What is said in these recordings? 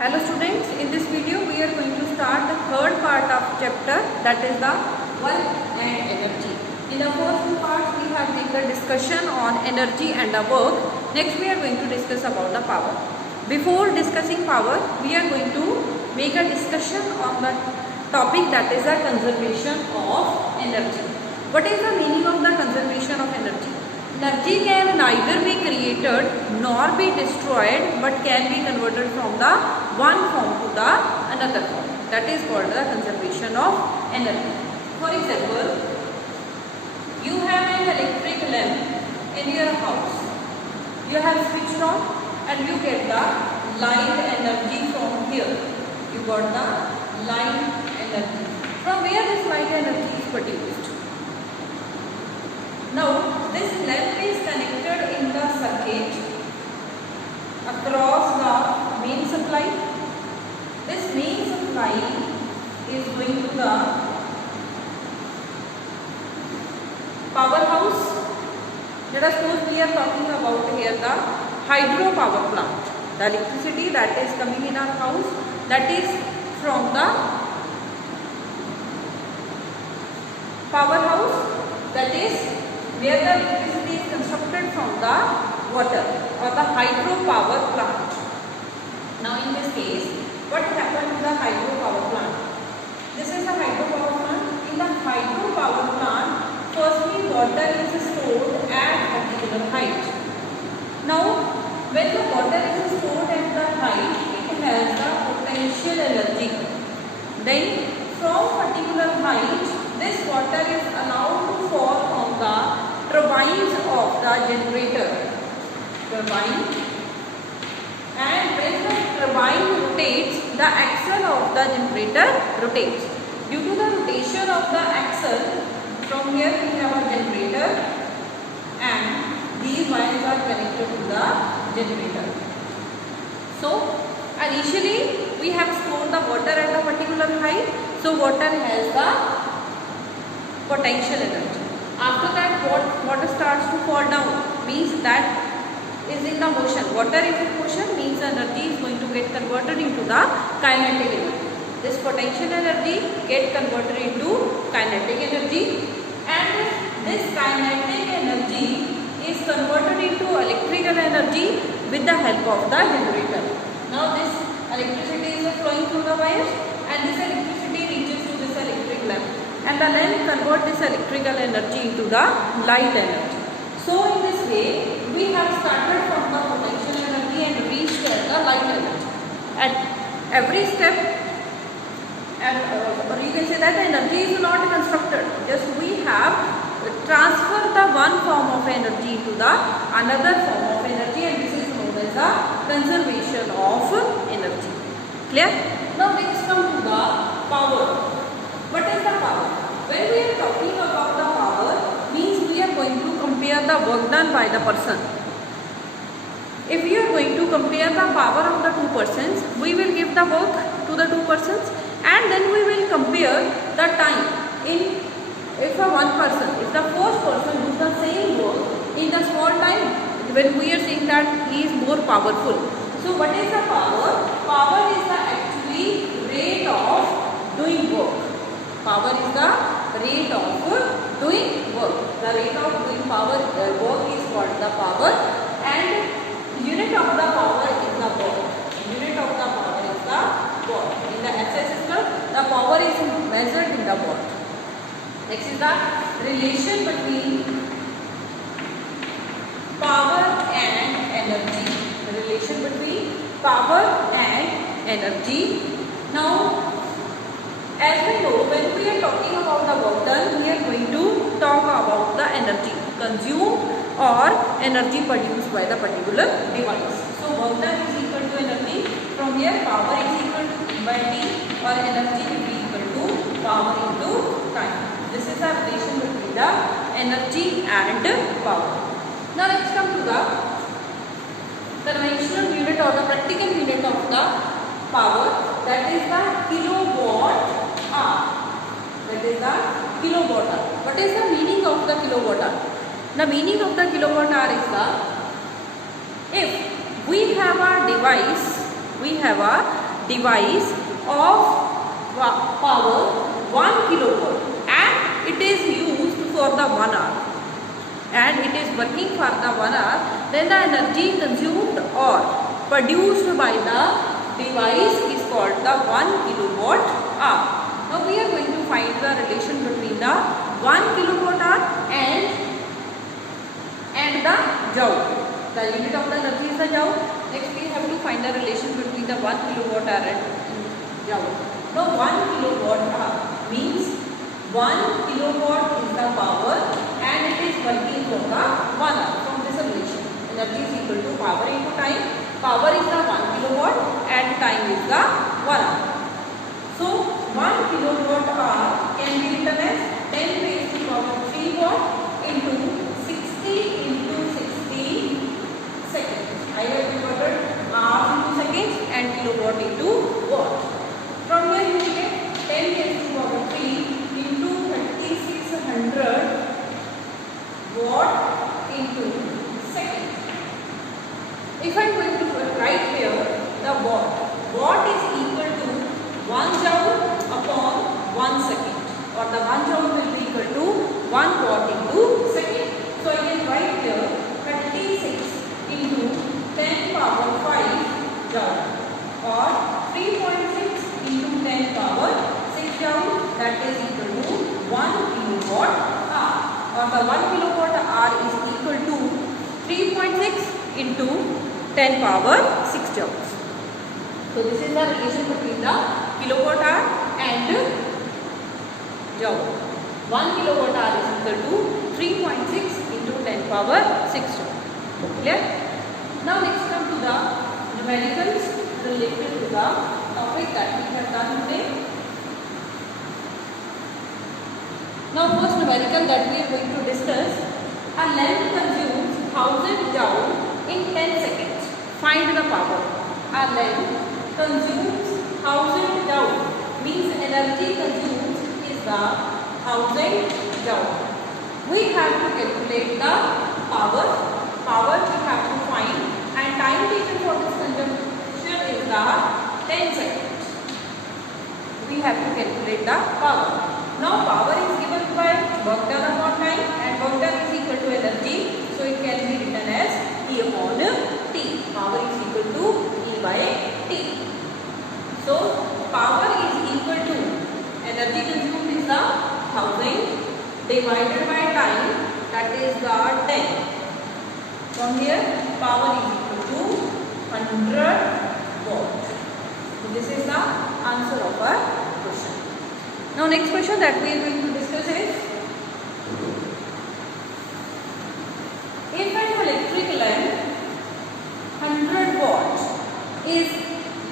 Hello students, in this video we are going to start the third part of chapter, that is the work and energy. In the first two parts we have made the discussion on energy and the work. Next we are going to discuss about the power. Before discussing power, we are going to make a discussion on the topic, that is the conservation of energy. What is the meaning of the conservation of energy? Energy can neither be created nor be destroyed, but can be converted from the one form to the another form. That is called the conservation of energy. For example, you have an electric lamp in your house. You have switched on and you get the light energy from here. You got the light energy. From where this light energy is produced? Now, this lamp is connected in the circuit across the main supply. This main supply is going to the powerhouse. Let us suppose we are talking about here the hydro power plant. The electricity that is coming in our house, that is from the powerhouse, that is where the electricity is constructed from the water or the hydro power plant. Now in this case, what happened to the hydro power plant? This is the hydro power plant. In the hydro power plant, firstly water is stored at a particular height. Now when the water is stored at the height, it has the potential energy. Then from particular height, this water is allowed to fall on the turbines of the generator. And when the turbine rotates, the axle of the generator rotates. Due to the rotation of the axle, from here we have a generator and these wires are connected to the generator. So initially we have stored the water at a particular height, so water has the potential energy. After that, water starts to fall down, means that is in the motion. Water is in motion, means energy is going to get converted into the kinetic energy. This potential energy get converted into kinetic energy, and this kinetic energy is converted into electrical energy with the help of the generator. Now this electricity is flowing through the wires, and this electricity reaches to this electric lamp, and the lamp converts this electrical energy into the light energy. So in this way, we have started from the potential energy and reached at the light energy. At every step, or you can say that the energy is not constructed, just we have transferred the one form of energy to the another form of energy, and this is known as the conservation of energy. Clear? Now next come to the power. What is the power? When we are talking about the power, means we are going to compare the work done by the person. If we are going to compare the power of the two persons, we will give the work to the two persons, and then we will compare the time. If the first person does the same work in the small time, when we are saying that he is more powerful. So what is the power? Power is the actually rate of doing work. Power is the rate of doing work. The rate of doing work is called the power, and unit of the power is the watt. Unit of the power is the watt. In the SI system, the power is measured in the watt. Next is the relation between power and energy. The relation between power and energy. Now, as we know, when we are talking about the work done, we are going to talk about the energy consumed or energy produced by the particular device. So work done is equal to energy. From here, power is equal to by T, or energy will be equal to power into time. This is the relation between the energy and power. Now let's come to the conventional unit or the practical unit of the power, that is the kilowatt hour. That is the kilowatt hour. What is the meaning of the kilowatt hour? The meaning of the kilowatt hour is the, if we have a device, we have a device of power 1 kilowatt and it is used for the 1 hour and it is working for the 1 hour, then the energy consumed or produced by the device is called the 1 kilowatt hour. Now we are going to find the relation between the 1 kilowatt hour and the joule. The unit of the energy is the joule. Next we have to find the relation between the 1 kilowatt hour and joule. Now 1 kilowatt hour means 1 kilowatt is the power and it is working for the 1 hour. From this relation, energy is equal to power into time. Power is the 1 kilowatt and time is the 1 hour. So 1 kilowatt hour can be written as 10 raised to power 3 watt into 60 into 60 seconds. I have converted hours into seconds and kilowatt into watt. From here you will get 10 raised to power 3 into 3600 watt into second. If I am going to write here the watt is equal to 1 joule upon 1 second, or the 1 joule will be equal to 1 watt into second. So I can write here 36 into 10 power 5 joule or 3.6 into 10 power 6 joule, that is equal to 1 kilowatt hour, or the 1 kilowatt hour is equal to 3.6 into 10 power 6 joules. So this is the relation between the kilowatt hour and joule. 1 kilowatt hour is equal to 3.6 into 10 power 6 joule. Clear? Now next come to the numericals related to the topic that we have done today. Now first numerical that we are going to discuss, a lamp consumes 1000 joule in 10 seconds. Find the power. A lamp consumes 1000 joule means energy consumed is the 1000 joule. We have to calculate the power. Power we have to find and time taken for this consumption is the 10 seconds. We have to calculate the power. Now power is given by work done upon time and work done is equal to energy. So it can be written as E upon T. Power is equal to E by T. So power is equal to energy consumed is the 1000 divided by time, that is the 10. From here power is equal to 100 watt. So this is the answer of our question. Now next question that we are going to discuss is, if an electric lamp 100 watts is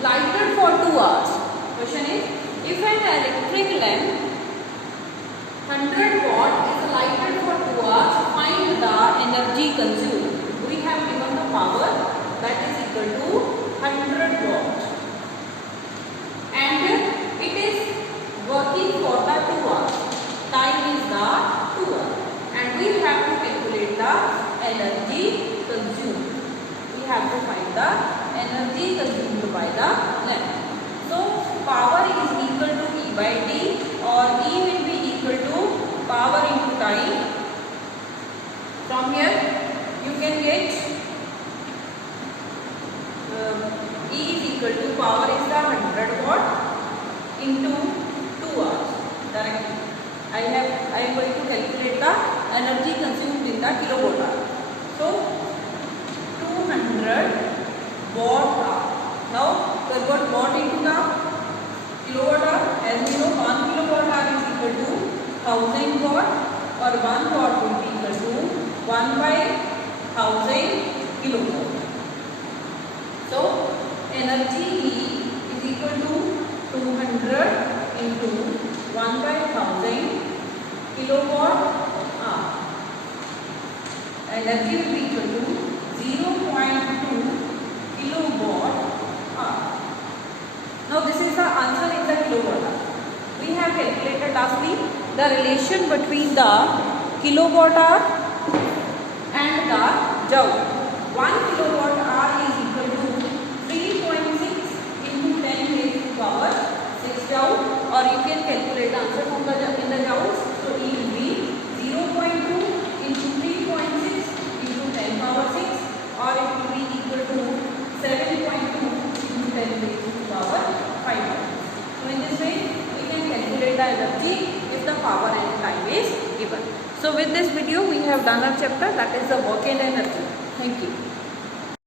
lighted for 2 hours. Question is, if an electric lamp 100 watt is lighted for 2 hours, find the energy consumed. We have given the power that is equal to 100 watt and it is working for the 2 hours. Time is the 2 hours and we have to calculate the energy consumed. We have to find the energy consumed by the lamp. So power is equal to E by T, or E will be equal to power into time. From here you can get E is equal to power is the 100 watt into 2 hours. Directly I am going to calculate the energy consumed in the kilowatt hour. So 200 watt hour. Now convert watt into the kilowatt hour. As we know, 1 kilowatt hour is equal to 1000 watt, or 1 watt will be equal to 1 by 1000 kilowatt. So energy E is equal to 200 into 1 by 1000 kilowatt hour. Energy will be equal to 0.2 kilowatt hour. Now this is the answer in the kilowatt hour. We have calculated lastly the relation between the kilowatt hour and the joule. 1 kilowatt hour is equal to 3.6 into 10 raised or you can calculate the answer from the in the joules. So E will be 0.2 into 3.6 into 10 power 6, or it will be equal to 7.2 into 10 raised to the power 5. So in this way we can calculate the energy if the power and time is given. So with this video we have done our chapter, that is the work and energy. Thank you.